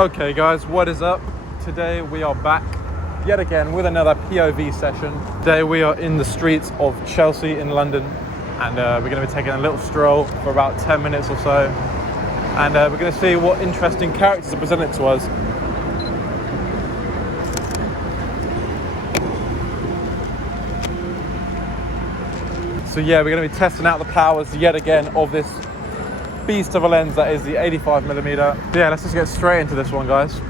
Okay guys, what is up? Today we are back yet again with another POV session. Today we are in the streets of Chelsea in London, and we're going to be taking a little stroll for about 10 minutes or so, and we're going to see what interesting characters are presented to us. So yeah, we're going to be testing out the powers yet again of this beast of a lens that is the 85mm. Yeah, let's just get straight into this one, guys.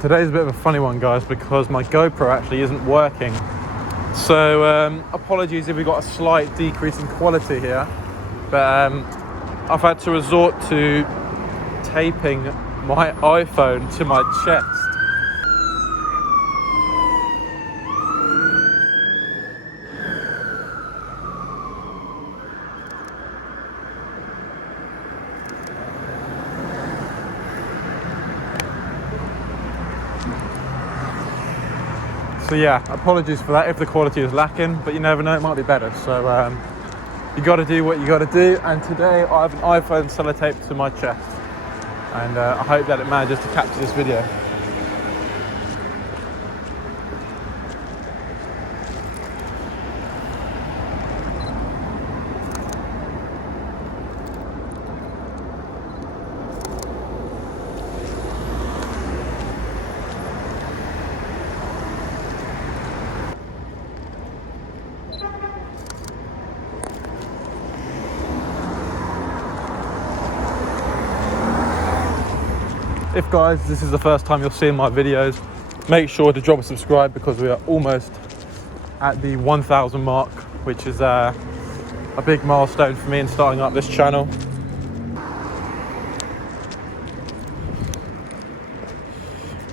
Today's a bit of a funny one, guys, because my GoPro actually isn't working. So apologies if we got a slight decrease in quality here, but I've had to resort to taping my iPhone to my chest. So yeah, apologies for that if the quality is lacking, but you never know, it might be better. So you got to do what you got to do, and today I have an iPhone sellotaped to my chest, and I hope that it manages to capture this video. If guys, this is the first time you're seeing my videos, make sure to drop a subscribe, because we are almost at the 1,000 mark, which is a big milestone for me in starting up this channel.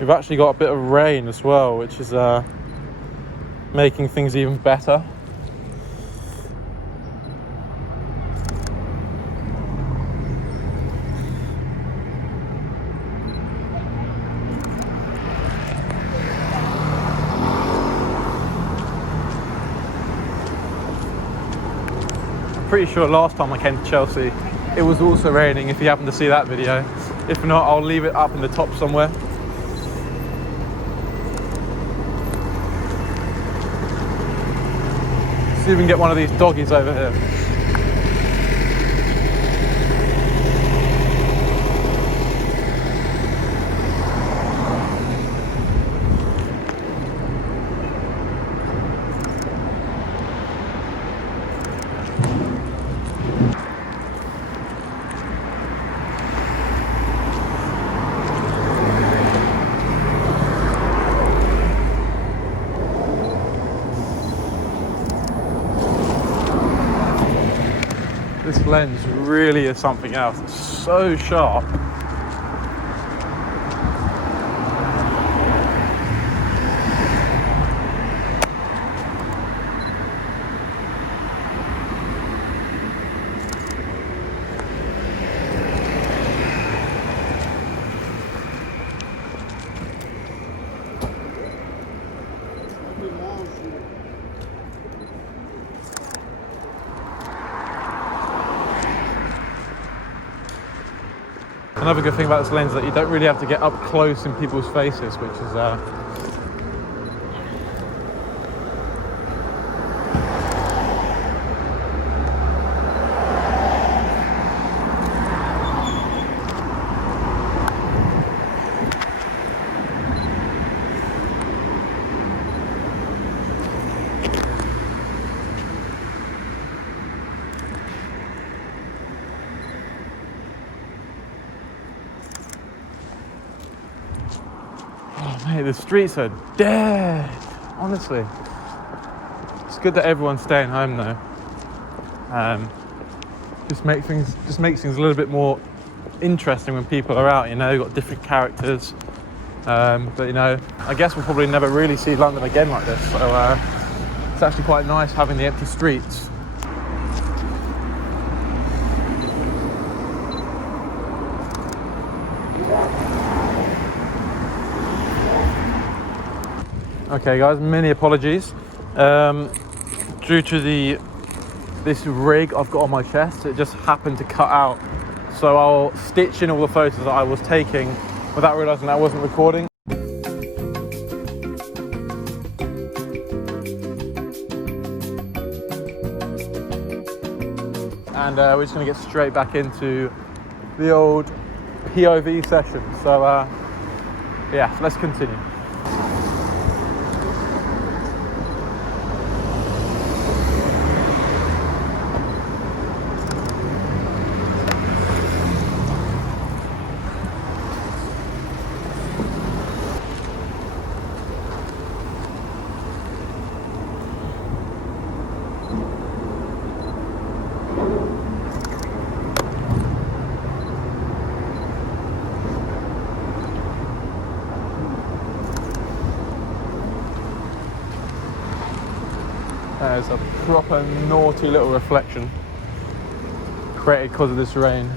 We've actually got a bit of rain as well, which is making things even better. Pretty sure last time I came to Chelsea it was also raining, if you happen to see that video. If not, I'll leave it up in the top somewhere. See if we can get one of these doggies over here. This lens really is something else. It's so sharp. Another good thing about this lens is that you don't really have to get up close in people's faces, which is mate, the streets are dead, honestly. It's good that everyone's staying home though. Just makes things a little bit more interesting when people are out, you know. You've got different characters. But you know, I guess we'll probably never really see London again like this, so it's actually quite nice having the empty streets. Okay guys, many apologies. Due to this rig I've got on my chest, it just happened to cut out. So I'll stitch in all the photos that I was taking without realising that I wasn't recording. And we're just going to get straight back into the old POV session. So yeah, let's continue. There's a proper naughty little reflection created because of this rain.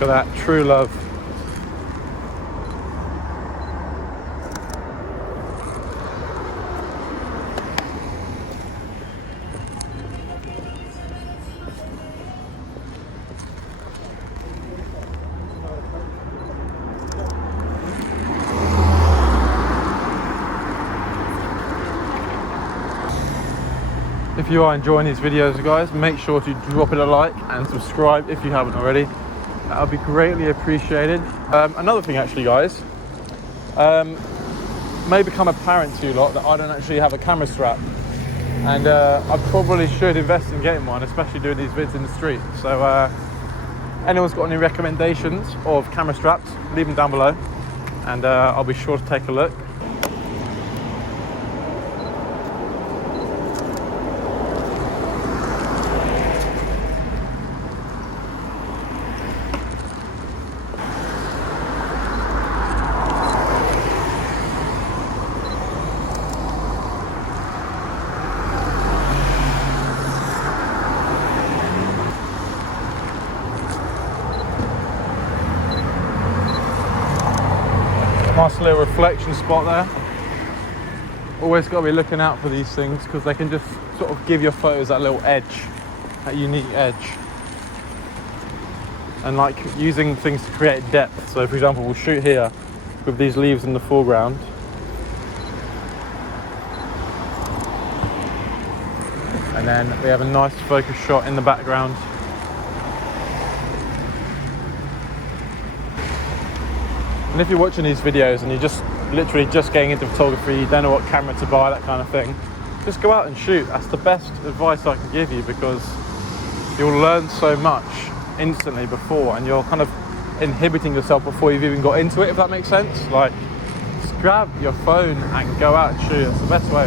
Look at that, true love. If you are enjoying these videos guys, make sure to drop it a like and subscribe if you haven't already. That would be greatly appreciated. Another thing actually guys, may become apparent to you lot that I don't actually have a camera strap, and I probably should invest in getting one, especially doing these vids in the street. So anyone's got any recommendations of camera straps, leave them down below and I'll be sure to take a look. Nice little reflection spot there. Always got to be looking out for these things because they can just sort of give your photos that little edge, that unique edge. And like using things to create depth. So for example, we'll shoot here with these leaves in the foreground. And then we have a nice focus shot in the background. And if you're watching these videos and you're just literally just getting into photography, you don't know what camera to buy, that kind of thing, just go out and shoot. That's the best advice I can give you, because you'll learn so much instantly before, and you're kind of inhibiting yourself before you've even got into it, if that makes sense. Like, just grab your phone and go out and shoot. It's the best way.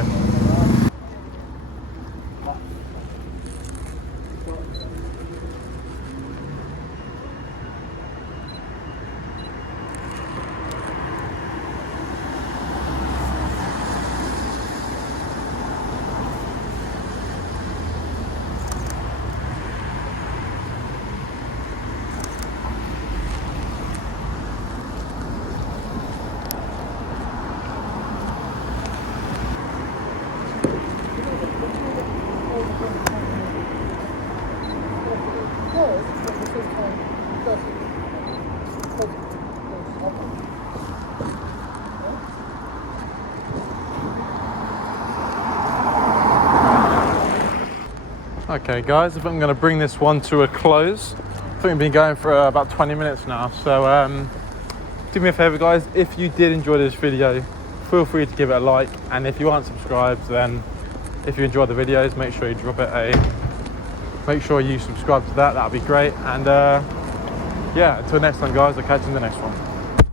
Okay guys, I think I'm going to bring this one to a close. I think we've been going for about 20 minutes now, so do me a favour guys, if you did enjoy this video, feel free to give it a like, and if you aren't subscribed, then if you enjoy the videos, make sure you drop it make sure you subscribe to that, that'd be great. And yeah, until next time guys, I'll catch you in the next one.